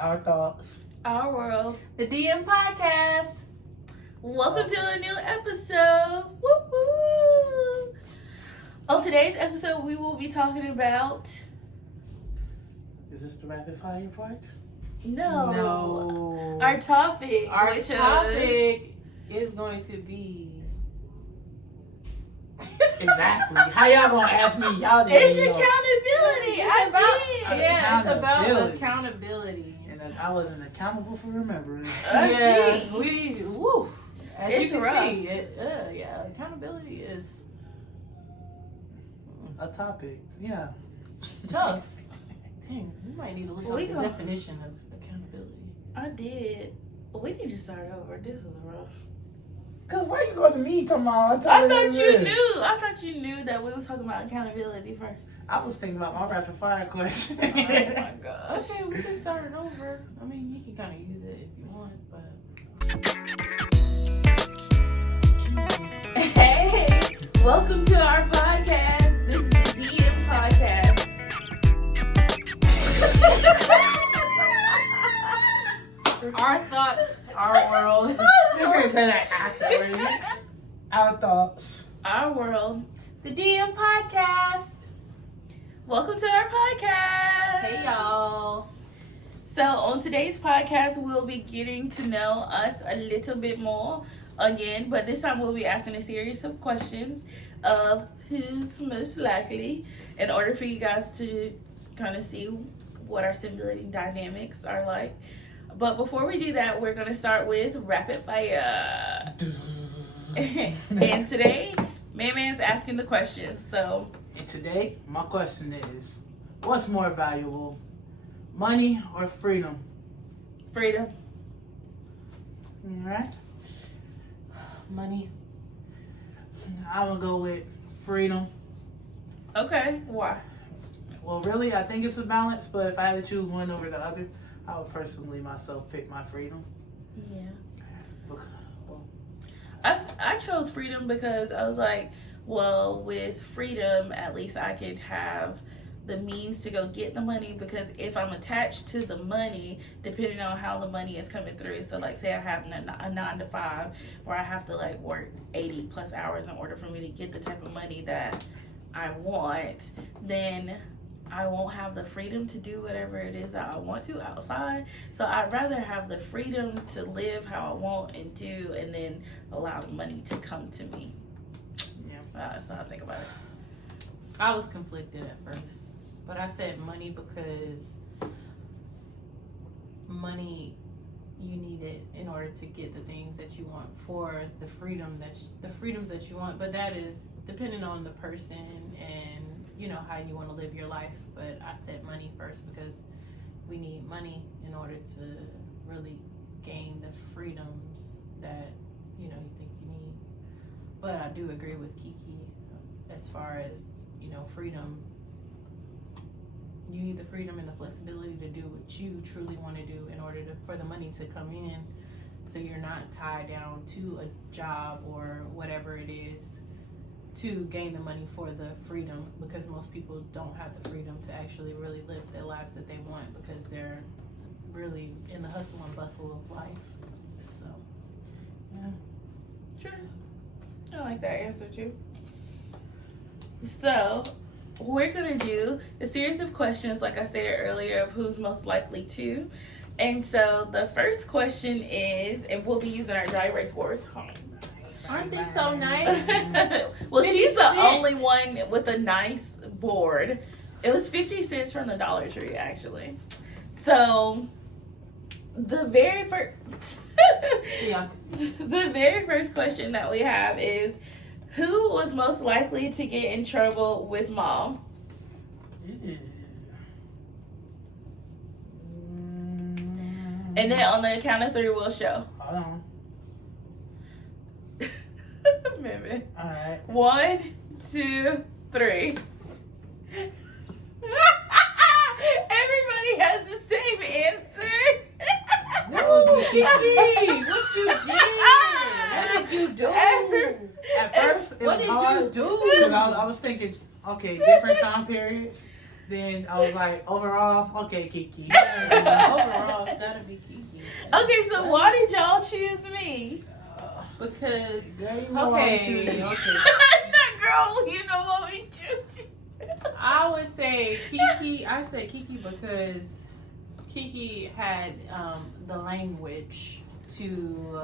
Our thoughts. Our world. The DM podcast. Welcome to a new episode. Woo-hoo. On today's episode, we will be talking about... Is this the rapid fire part? No. Our topic. Our topic is going to be... Exactly. How y'all gonna ask me? Y'all didn't It's know. accountability. It's about accountability. And then I wasn't accountable for remembering. As It's you can rough. see, accountability is A topic. Yeah. it's tough. Dang, we might need to look We up the gonna- definition of accountability. I did. We need to start over. This was rough. Cause why you go to me talking about? I thought you knew that we was talking about accountability first. I was thinking about my rapid fire question. Oh my gosh. Okay, we can start it over. I mean, you can kind of use it if you want, but Hey, welcome to our podcast. This is the DM podcast. our thoughts, our world. You can't say that accurately. Our thoughts. Our world. The DM podcast. Welcome to our podcast. Hey y'all. So on today's podcast, we'll be getting to know us a little bit more again, but this time we'll be asking a series of questions of who's most likely in order for you guys to kind of see what our sibling dynamics are like. But before we do that, we're going to start with rapid fire. And today, Man's asking the questions. So, And today, my question is, what's more valuable, money or freedom? freedom. Alright. Money. I'm gonna go with freedom. Okay, why? Well, really, I think it's a balance, but if I had to choose one over the other, I would personally myself pick my freedom. Yeah. Well, I chose freedom because I was like, well, with freedom, at least I could have the means to go get the money, because if I'm attached to the money, depending on how the money is coming through, so like say I have a 9 to 5 where I have to like work 80 plus hours in order for me to get the type of money that I want, then I won't have the freedom to do whatever it is that I want to outside. So I'd rather have the freedom to live how I want and do, and then allow the money to come to me. yeah. That's how I think about it. I was conflicted at first, but I said money because money, you need it in order to get the things that you want for the freedoms that you want. But that is depending on the person and how you want to live your life. But I said money first because we need money in order to really gain the freedoms that you think you need. But I do agree with Kiki as far as freedom. You need the freedom and the flexibility to do what you truly want to do in order for the money to come in, so you're not tied down to a job or whatever it is to gain the money for the freedom, because most people don't have the freedom to actually really live their lives that they want because they're really in the hustle and bustle of life. So Yeah. Sure. I like that answer too. So, we're going to do a series of questions, like I stated earlier, of who's most likely to. And so, the first question is, and we'll be using our dry erase boards. aren't they so nice? Well, 50 she's the cents. only one with a nice board. It was 50 cents from the Dollar Tree, actually. So, the very first... The very first question that we have is, who was most likely to get in trouble with mom? Yeah. And then on the count of 3, we'll show. Hold on. Maybe. Alright. 1, 2, 3. Everybody has the same answer. That would be Kiki. What you did? What did you do? At first, it What was did hard. you do? 'Cause I was thinking, okay, different time periods. Then I was like, overall, okay, Kiki. Overall, it's gotta be Kiki. Okay, so why did y'all choose me? Because Girl, you know why we choose you. okay. That girl, you know what we choose. I would say Kiki. I said Kiki because Kiki had the language to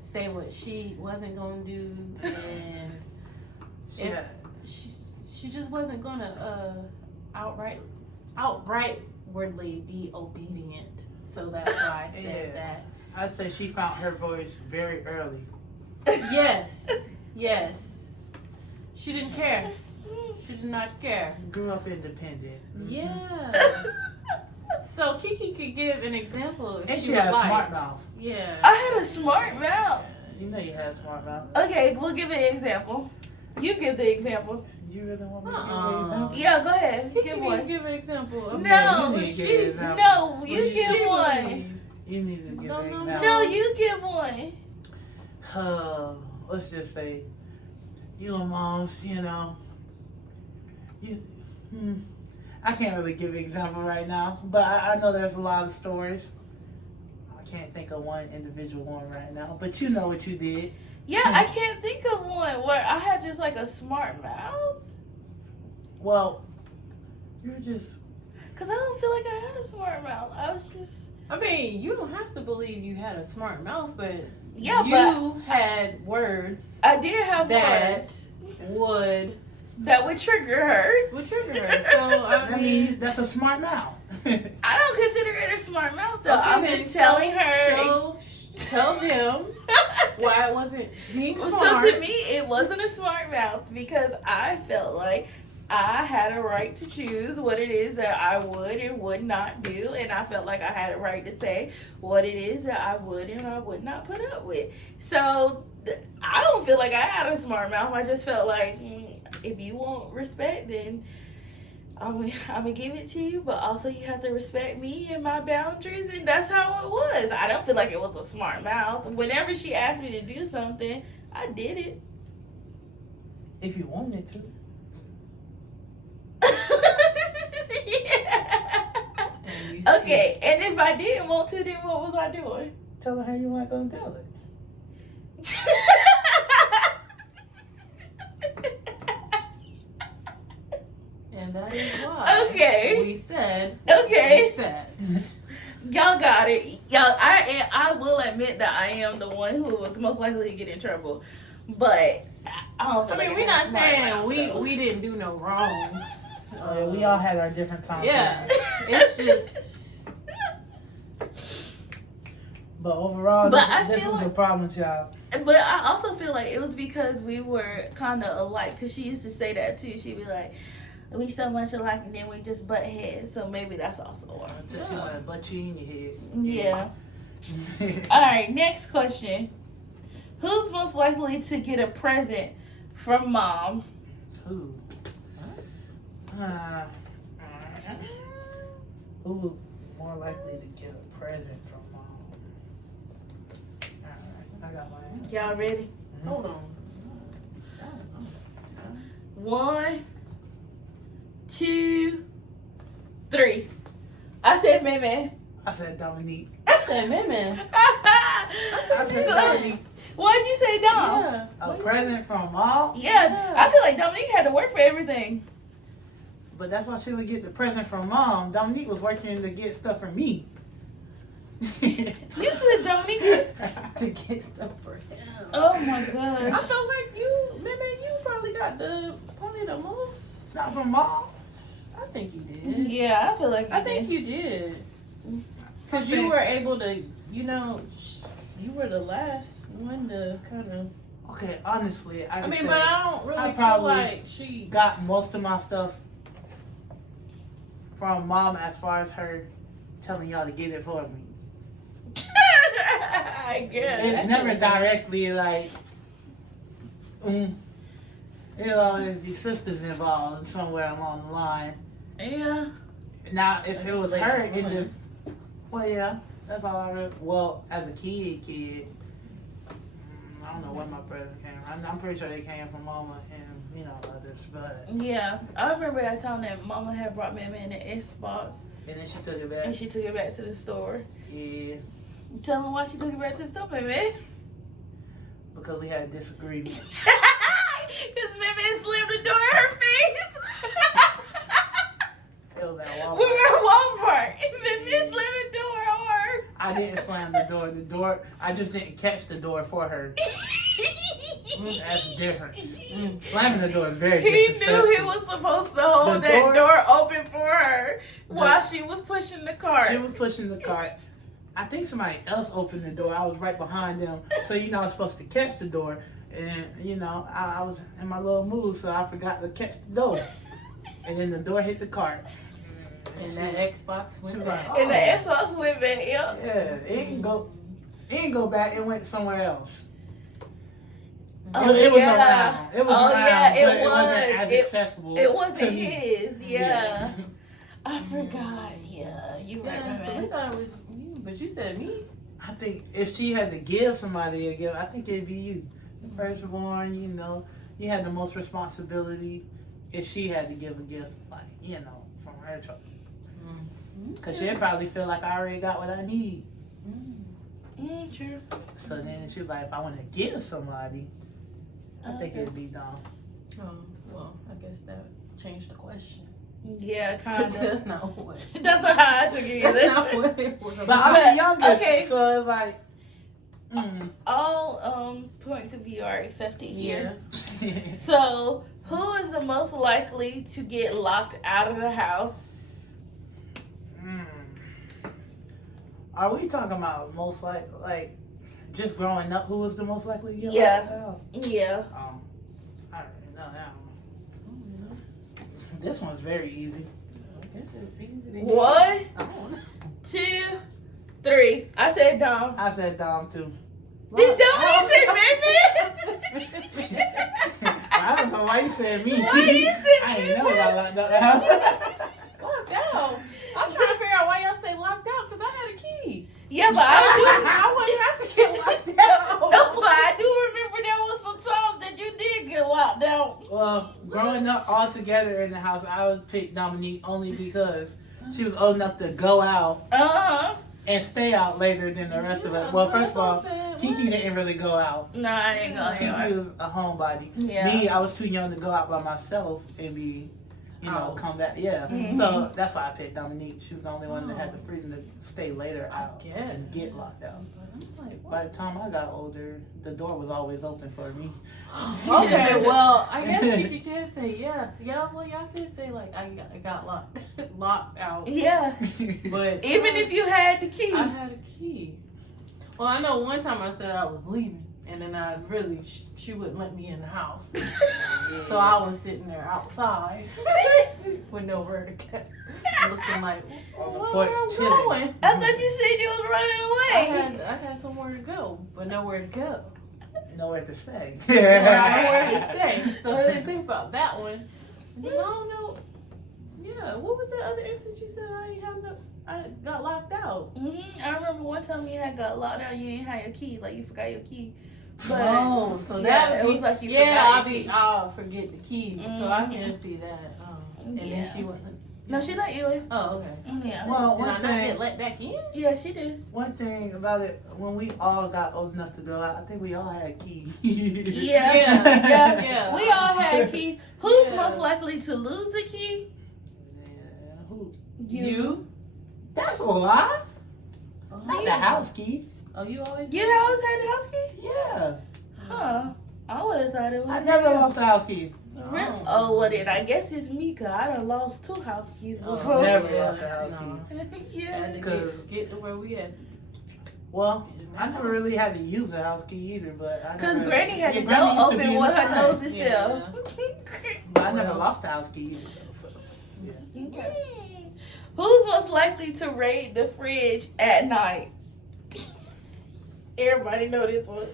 say what she wasn't gonna do, and she just wasn't gonna outrightly be obedient. So that's why I said that. I say she found her voice very early. Yes. She didn't care. She did not care. Grew up independent. Yeah. So Kiki could give an example if And she she would had a like. smart mouth. Yeah. I had a smart mouth. You know you had a smart mouth. Okay, we'll give an example. You give the example. You really want me to give you an example? Yeah, go ahead. Kiki Give can one. give an example. Of No, you need to give an example. no, you Well, give She one. would. You need to give No, an no, example. No, you give one. Let's just say, you and moms, you know, I can't really give an example right now, but I know there's a lot of stories. I can't think of one individual one right now, but you know what you did. Yeah, I can't think of one where I had just like a smart mouth. Well, you were just... Cause I don't feel like I had a smart mouth. I was just... I mean, you don't have to believe you had a smart mouth, but Yeah, you had words I did have that words would would trigger her. trigger her. So I mean, that's a smart mouth. I don't consider it a smart mouth though. Okay, I'm then just telling her. Tell them why it wasn't being So smart. to me, it wasn't a smart mouth because I felt like I had a right to choose what it is that I would and would not do, and I felt like I had a right to say what it is that I would and I would not put up with. So I don't feel like I had a smart mouth. I just felt like if you want respect, then I'm gonna give it to you, but also you have to respect me and my boundaries, and that's how it was. I don't feel like it was a smart mouth. Whenever she asked me to do something, I did it. If you wanted to. Yeah. And you Okay, and if I didn't want to, then what was I doing? Telling her you weren't going to do it. And that is why Okay. we said Okay. we said. Y'all got it. Y'all, I will admit that I am the one who was most likely to get in trouble, but I don't feel I like mean, we're had not a smart saying mouth, though. we didn't do no wrongs. We all had our different times. Yeah, it's just. But overall, But I this feel was the like- problem, child. But I also feel like it was because we were kind of alike. Because she used to say that too. She'd be like, "We so much alike, and then we just butt heads." So maybe that's also why. Until she want to butt you in your head. Yeah. All right. Next question: who's most likely to get a present from mom? Who? Who was more likely to get a present from mom? Alright, I got my answer. Y'all ready? Hold on. 1, 2, 3. I said, "Man." I said Dominique. I said, man. I said Dominique. Why'd you say Dom? Yeah. A present from mom? Yeah, I feel like Dominique had to work for everything. But that's why she would get the present from mom. Dominique was working to get stuff from me. You said Dominique. To get stuff for him. Oh my I gosh. felt like you probably got probably the most. Not from mom. I think you did. Yeah, I feel like I think you did. Because you were able to, you were the last one to kind of. Okay, honestly, I would mean, say but I don't really I feel probably like she got most of my stuff from mom as far as her telling y'all to get it for me. I guess. It's never directly like, it'll always be sisters involved somewhere along the line. Yeah. Now, if it was Like her a in the, woman. well, yeah, that's all I really, well, as a kid, I don't know where my present came from. I'm pretty sure they came from Mama and, others. But Yeah, I remember that time that Mama had brought me an Xbox. And then she took it back. And she took it back to the store. Yeah. Tell me why she took it back to the store, baby. Because we had a disagreement. Because Baby slammed the door in her face. It was at Walmart. We were at Walmart. And Baby slammed the door hard. I didn't slam the door. I just didn't catch the door for her. That's the difference. Slamming the door is very He disrespectful. knew he was supposed to hold that door open for her while she was pushing the cart. She was pushing the cart. I think somebody else opened the door. I was right behind them. So, I was supposed to catch the door. And, I was in my little mood, so I forgot to catch the door. And then the door hit the cart. And that Xbox went back. Like, And the Xbox went back, Yeah, it didn't go back. It went somewhere else. Oh, It was yeah. around. It was Oh, around, yeah, it but it wasn't was. as accessible. It wasn't to me. his, yeah. I forgot, yeah. You right, Yeah, so we man. thought it was you, but you said me. I think if she had to give somebody a gift, I think it'd be you. The firstborn, you had the most responsibility. If she had to give a gift, like, from her child. Because she'd probably feel like I already got what I need. True. So then she was like, if I want to give somebody, I think it'd be Dom. Oh, well, I guess that changed the question. Yeah, kind of. That's not what. That's not how I took it That's either. not what it was But about. I'm the youngest, Okay. so it's like, All points of view are accepted here. Yeah. So, who is the most likely to get locked out of the house? Are we talking about most like just growing up? Who was the most likely to get Yeah. locked out? Yeah. I don't know that one. This one's very easy. I guess it was easy to 1, I don't know. 2, 3. I said Dom. I said Dom too. Did Dominique say Baby? I don't know why you said me. Why you said I me? ain't never got locked out. Locked out. I'm trying to figure out why y'all say locked out because I had a key. Yeah, but I wouldn't have to get locked out. No, but I do remember there was some times that you did get locked out. Well, growing up all together in the house, I would pick Dominique only because she was old enough to go out and stay out later than the rest of us. Well, first of all, Kiki didn't really go out. No, I didn't go Kiki anywhere. was a homebody. Yeah. Me, I was too young to go out by myself and be, come back. Yeah. Mhm. So that's why I picked Dominique. She was the only one that had the freedom to stay later out and get locked out. But I'm like, what? By the time I got older, the door was always open for me. Okay, well, I guess Kiki can say, yeah. Well, y'all can say, like, I got locked out. Yeah. But Even if you had the key. I had a key. Well, I know one time I said I was leaving, and then I really, she wouldn't let me in the house. So I was sitting there outside with nowhere to go. Looking like, On the where porch am I chilling. going? I thought you said you was running away. I had somewhere to go, but nowhere to go. Nowhere to stay. Nowhere to stay. So I didn't think about that one. And then I don't know. Yeah, what was that other instance you said I got locked out? I remember one time you had got locked out. You didn't have your key. Like you forgot your key. But Oh, so yeah, that it would was like you yeah, forgot your key. I'll forget the key, so I Mhm. can see that. And Yeah. then she went. No, she let you in. Oh, okay. Yeah. Well, Did I one not thing, get let back in? Yeah, she did. one thing about it, when we all got old enough to go out, I think we all had keys. Yeah. Yeah, yeah. We all had keys. Who's Yeah. most likely to lose a key? Yeah, who? You? That's a lie. Oh, Not the house key. Oh, you always? You always had the house key? Yeah. Huh. I would have thought it was. I never lost the house key. Really? Oh, well then I guess it's me, cause I done lost 2 house keys Oh, before. Never yeah. lost the house No. key. Yeah. Had to Cause- get to where we had. Well, I never really had to use a house key either, but I Cause never, Granny had the Yeah, Granny door used to be open in with the her front. nose itself. But I never lost the house key either. So. Okay. Who's most likely to raid the fridge at night? Everybody know this one.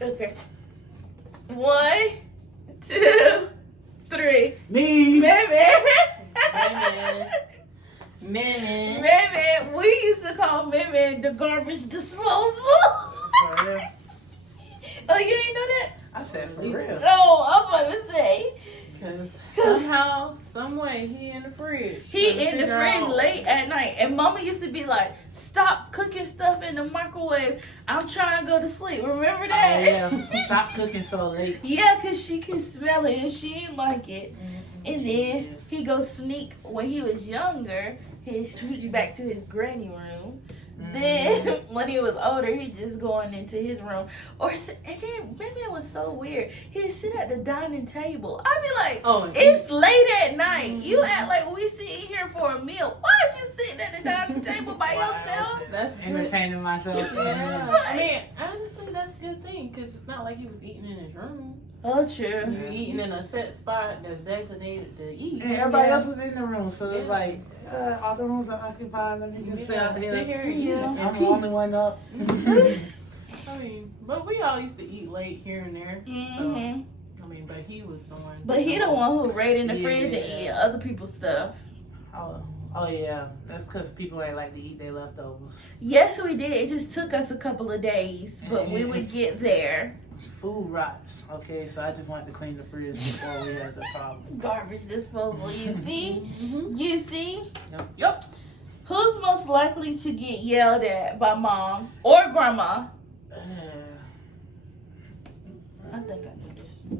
Okay. 1, 2, 3. Me. Baby. Amen. Man. Man, we used to call Man the garbage disposal. For real. Oh, you ain't know that? I said for He's- real. Oh, I was about to say. Because somehow, some way, he in the fridge. He Trying to in the figure fridge out- late at night, and Mama used to be like, "Stop cooking stuff in the microwave. I'm trying to go to sleep." Remember Oh, that? yeah. Stop cooking so late. Yeah, cause she can smell it and she didn't like it. Mm-hmm. And then he go sneak when he was younger. He sneak back to his granny room. Then when he was older, he just going into his room. And then maybe it was so weird. He'd sit at the dining table. I'd be like, Oh, and it's late at night. You act like we sitting here for a meal. Why is you sitting at the dining table by yourself? That's good. Entertaining myself. Yeah. I mean, honestly, that's a good thing because it's not like he was eating in his room. Oh, true. You're eating in a set spot that's designated to eat. And everybody Yeah. else was in the room, so it's Yeah. like all the rooms are occupied. Let me just sit out Sit here. here and eat Yeah. in I'm the peace. only one up. I mean, but we all used to eat late here and there. Mhm. So, I mean, but he was the one. But he the one who raid in the fridge and Yeah. eat other people's stuff. Oh yeah, that's because people ain't like to eat their leftovers. Yes, we did. It just took us a couple of days, but we would get there. Food rots. Okay, so I just wanted to clean the fridge before we had the problem. Garbage disposal, you see? Mhm. You see? Yep. Who's most likely to get yelled at by mom or grandma? I think I knew this.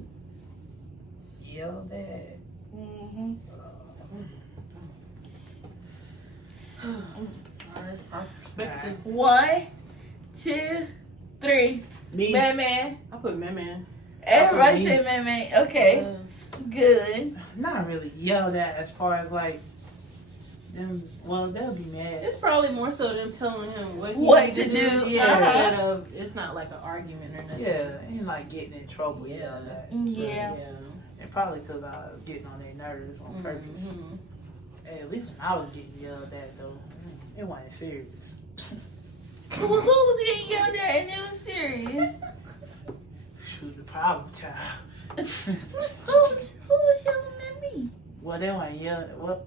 Yelled at. Mm-hmm. Our perspectives. 1, 2, 3. Me. Man. I put man. Everybody me. say man. Okay, good. Not really yelled at as far as like them. Well, they'll be mad. It's probably more so them telling him what, he What needs to do. Yeah. Instead of, it's not like an argument or nothing. Yeah, ain't like getting in trouble. Yeah. Yelled at. Yeah. And probably because I was getting on their nerves on purpose. Mhm. Hey, at least when I was getting yelled at though, it wasn't serious. Who was getting yelled at and it was serious? Shoot, the problem child. Who was yelling at me? Well, they weren't yelling. Well,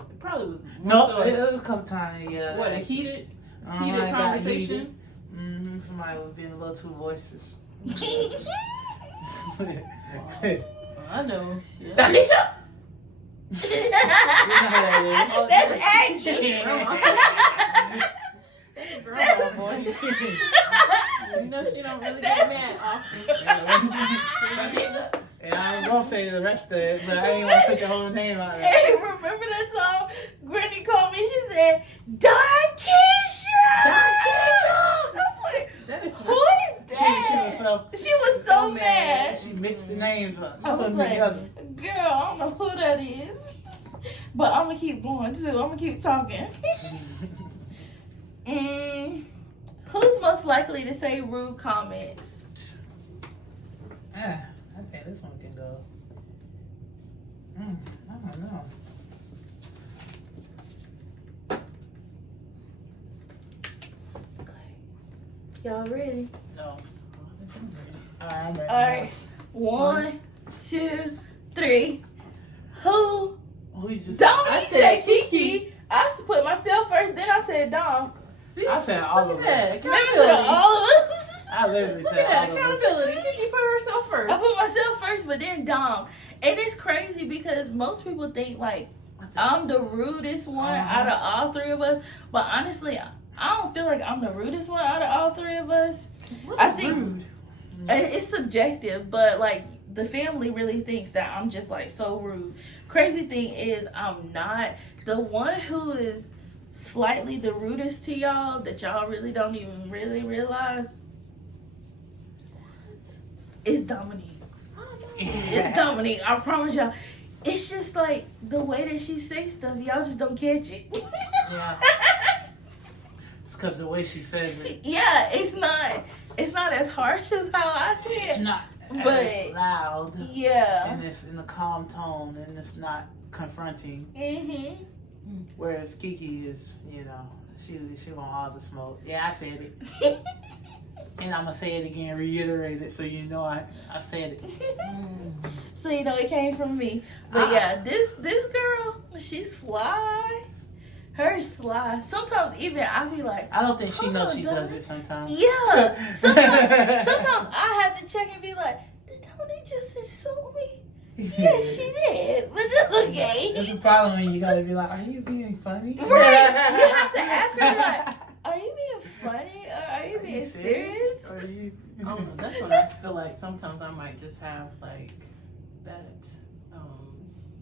It probably was no, more it so was a couple times. Yeah. what, a heated I got conversation? heated. Somebody was being a little too boisterous. I know. Shit. Dalisha! Oh, That's Aggie. Grandma voice. You know she don't really get mad often. And I was gonna say the rest of it, but I ain't gonna put the whole name out there. Hey, remember that song? Granny called me. She said, Darkeisha! I was like, That is who is She that? was so She was so mad. she mixed the names up. She I put was them like, together. girl, I don't know who that is. But I'm going to keep going too. I'm going to keep talking. Who's most likely to say rude comments? I think this one can go. I don't know. Y'all ready? No. I'm ready. All right. 1, 2, 3. Who? Who you just? Dominique I said said Kiki. I put myself first, then I said Dom. See, I said all look of at us. that Let me put accountability. all of us. I literally Look said at that all of us. accountability. Kiki put herself first. I put myself first, but then Dom. And it's crazy because most people think like I'm the rudest one out of all three of us. But honestly, I don't feel like I'm the rudest one out of all three of us. What I is think- rude? And it's subjective, but like the family really thinks that I'm just like so rude. Crazy thing is I'm not. The one who is slightly the rudest to y'all that y'all really don't even really realize is Dominique. It's Dominique. I promise y'all. It's just like the way that she says stuff, y'all just don't catch it. Yeah. It's because the way she says it. Yeah, it's not as harsh as how I say It's it. not But- as loud. Yeah. And it's in a calm tone, and it's not confronting. Mhm. Whereas Kiki is, she want all the smoke. Yeah, I said it, and I'm gonna say it again, reiterate it, so you know I said it. So you know it came from me. But yeah, this girl, She's sly. Her is sly. Sometimes even I be like, I don't think she hold knows on, she don't does it? it sometimes. Yeah. Sometimes I have to check and be like, did Tony just insult me? Yeah, she did, but that's okay. It's a problem when you gotta be like, are you being funny? Right. You have to ask her, like, are you being funny or are you being serious? Are you... I don't know. That's when I feel like sometimes I might just have like that,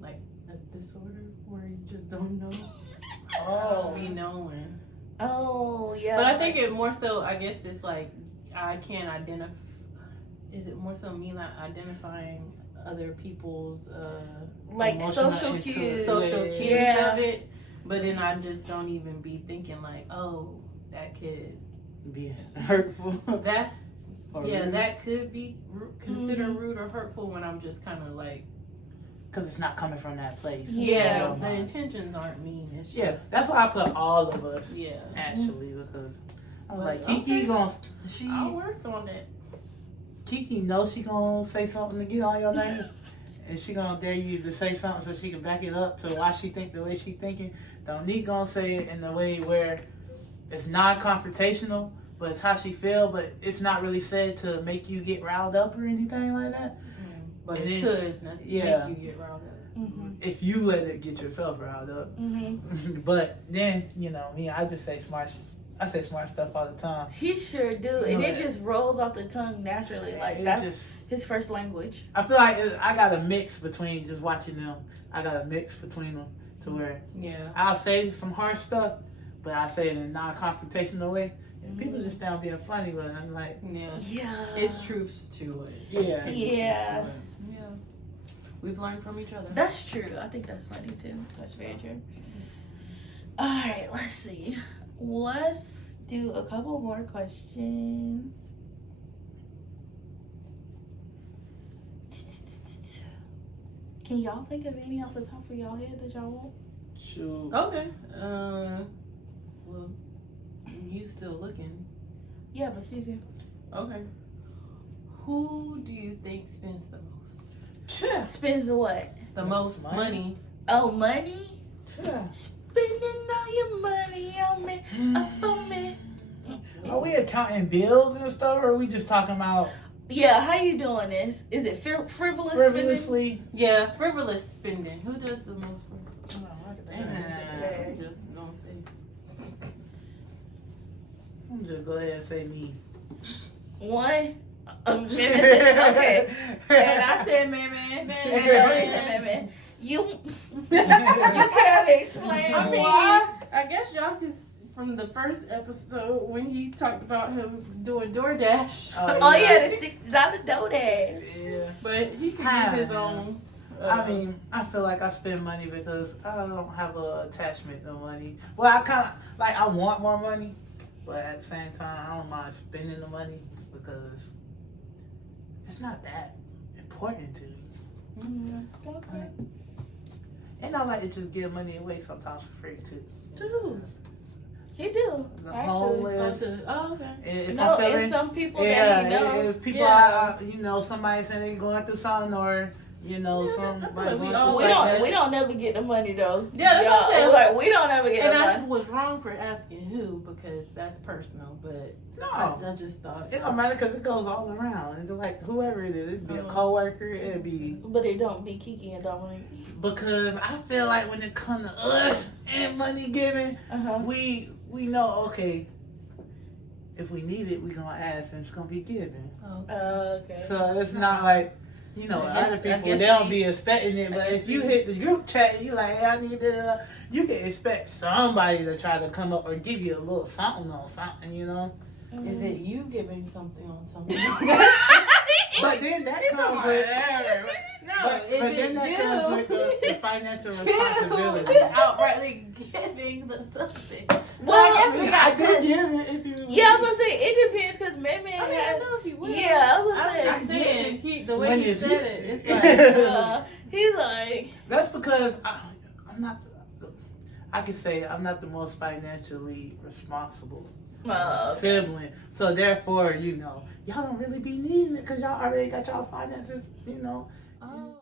like a disorder where you just don't know. Oh. Be knowing. Oh, yeah. But I think it more so, I guess it's like, I can't identify, is it more so me not identifying other people's, like emotional social issues. cues. social cues Yeah. of it, but then I just don't even be thinking like, oh, that could, Be hurtful. that's, Or yeah, rude. that could be considered rude or hurtful when I'm just kind of like, Because it's not coming from that place. Yeah. the intentions aren't mean, it's Yeah, just, that's why I put all of us, yeah. actually, because I was But, like, Kiki okay. she I'll work on it. Kiki knows she gonna say something to get on your nerves, and she gonna dare you to say something so she can back it up to why she think the way she thinking. Dominique gonna say it in a way where it's non-confrontational, but it's how she feel, but it's not really said to make you get riled up or anything like that. But And it then- could yeah. make you get riled up. Mm-hmm. If you let it get yourself riled up. Mm-hmm. But then, me, I just say I say smart stuff all the time. He sure do. And it just rolls off the tongue naturally. Like, It that's just, his first language. I feel like I got a mix between just watching them. I got a mix between them to where Yeah. I'll say some harsh stuff, but I say it in a non-confrontational way. And people Mm-hmm. just down being funny, but I'm like, Yeah. Yeah. It's truths to it. yeah. Yeah. Yeah. We've learned from each other. That's true. I think that's funny too. That's very true. All right, let's see. Let's do a couple more questions. Can y'all think of any off the top of y'all head that y'all want? Shoot. Okay. Well, you still looking. Yeah, but you can. Okay. Who do you think spends the most? Spends what? The Most most money? money. Oh, money? Yeah. Spending all your money on me, up on me. Are we accounting bills and stuff, or are we just talking about Yeah, how you doing this? Is it frivolous spending? frivolously? Yeah, frivolous spending. Who does the most frivolous? Yeah. I'm just gonna say. I'm just go ahead and say me. One. Okay. And I said, man. And Tony said, man. You can't explain I mean, why. I guess y'all can, from the first episode when he talked about him doing DoorDash. Oh yeah, the $60 dough dash. Yeah. But he can give his own. I mean, I feel like I spend money because I don't have an attachment to money. Well, I kind of, like, I want more money, but at the same time, I don't mind spending the money because it's not that important to me. Okay. And I like to just give money away sometimes for free, too. Dude, he do. The Actually. homeless. Oh, okay. If No, I'm feeling, it's some people yeah, that you know. if people Yeah. are, somebody saying they going through something or, somebody like going we through all- We something. don't. We don't never get the money though. Yeah, that's what I'm saying. Like we don't ever get And the I money. was wrong for asking who because that's personal, but No. I just thought. It don't matter because it goes all around. It's like whoever it is, it'd be a coworker, it'd be But it don't be Kiki and Dominique. because I feel like when it comes to us and money giving, we know okay. If we need it, we gonna ask and it's gonna be given. Okay. So it's not like I guess- other I people guess they don't we- be expecting it. I But guess if you we- hit the group chat, and you like, hey, I need to. You can expect somebody to try to come up or give you a little something on something, Is it you giving something on something? But then that comes with but is then it that you? comes with the financial responsibility. outrightly giving the something. Well, I guess we I got could to. give it if you. Yeah, I was gonna say it depends because man I mean, I has. know if you will. Yeah, I was I'm gonna just say. saying, the way When he is said he- it, it's like, He's like. That's because I'm not. I can say I'm not the most financially responsible Okay. sibling, so therefore, y'all don't really be needing it because y'all already got y'all finances, oh.